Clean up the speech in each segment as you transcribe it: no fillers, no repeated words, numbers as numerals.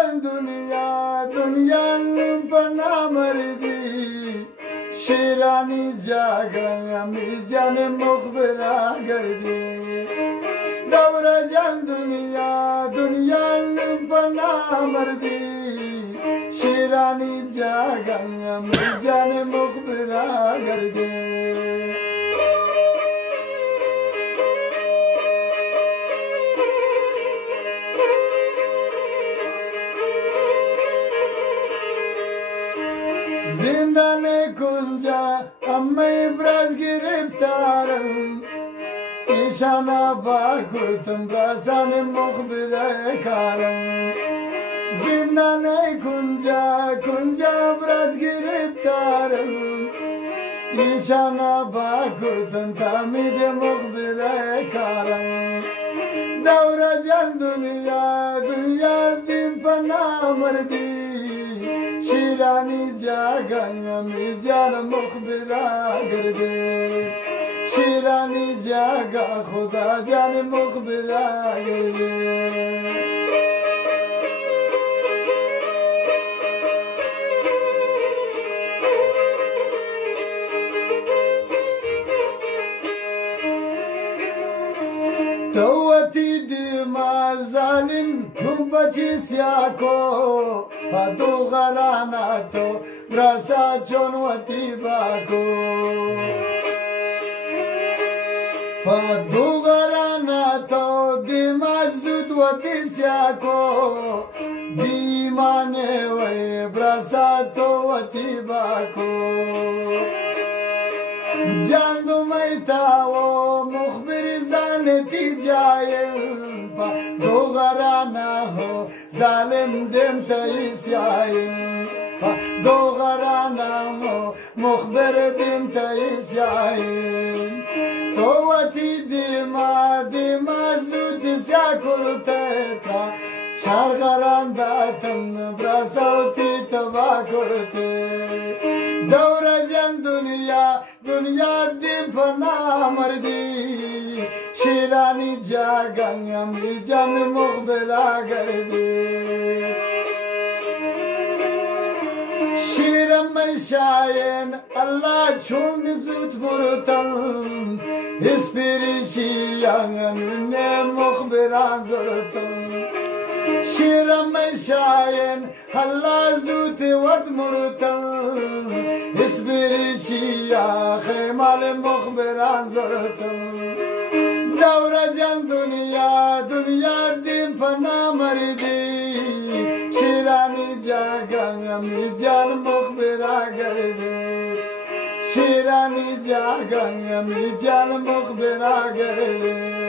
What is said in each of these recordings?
جان دنیا پنا مردی شیرانی جاگا می جان مخبرا گردی دور جان دنیا پنا مردی شیرانی جاگا می جان مخبرا گردی زندان کنجا امی براز گرفتارم ایشانا با کرتم براسان مخبره کارم زندان کنجا براز گرفتارم ایشانا با کرتم تامید مخبره کارم دور جان دنیا دیم پنا مردی شیرانی جاگا می جان مخبرا گردی شیرانی جاگا خدا جان مخبرا گردی توتی دیما ظالم تو بچی سیاکو پدو غرانا تو براسا چون وتی باکو پدو غرانا تو دیما زود وتی سیاکو بیمانه وی براسا تو وتی باکو جان دو میتاو مخبر زانتی جایل پا دو غرانا ہو ظالم دم تیسیائل پا دو غرانا ہو مخبر دم تیسیائل تو وتی دیما زود سیا کرتے تھا چار غران داتم براسوتی تبا کرتے دور جان دنیا دیم پنا مردی شیرانی جاگا می جان مخبرا گردی شیرم شاین اللہ چون زود مرتن اسپیری یانگن مخبران زرتن شیرم شاین اللہ زود ود مرتن اسپیری خیمال مخبران زرتن دور جان دنیا دیم پنا مردی شیرانی جاگا می جان مخبرا گردی شیرانی جاگا می جان مخبرا گردی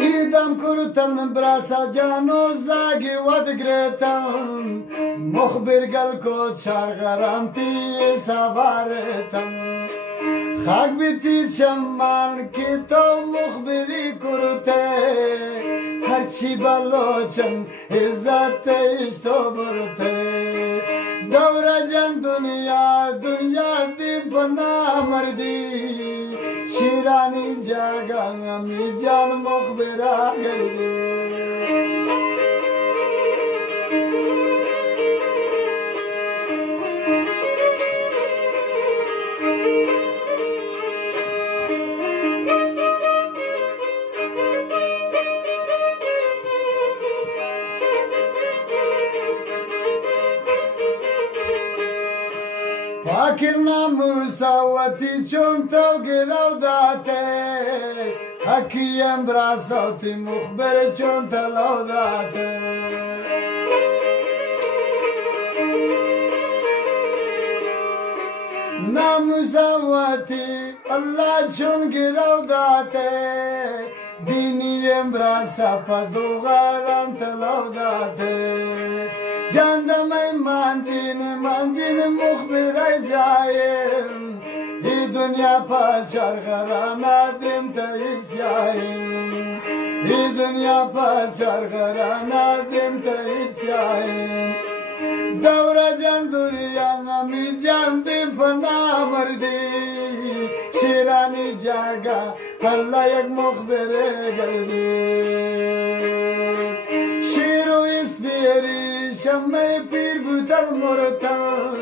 ایدم کرتن براسا جانو زاگی ود گریتن مخبر گل کو چار غرامتی سابارتن خاک بیتی چمان کی تو مخبری کرتے هرچی بلوچن عزت اشتو برتے دور جان دنیا دی بنا مردی شیرانی جاگا می جان مخبرا گردی فاکر ناموساوتی چون تو گراو داته حکیم براساوتی مخبر چون تلاو داته ناموساوتی اللہ چون گراو داته دینیم براسا پا دو غاران تلاو داته جاندم مانجین مخبرای جایم ای دنیا پا چار غرانا دیم تا ایسیایم ای دنیا پچر غرانا دیم تا ایسیایم دورا جان دنیا می جان دیم پنا مردی شیرانی جاگا اللہ یک مخبره گردی شیر و اسپیری شمه پیر بوتل مرتل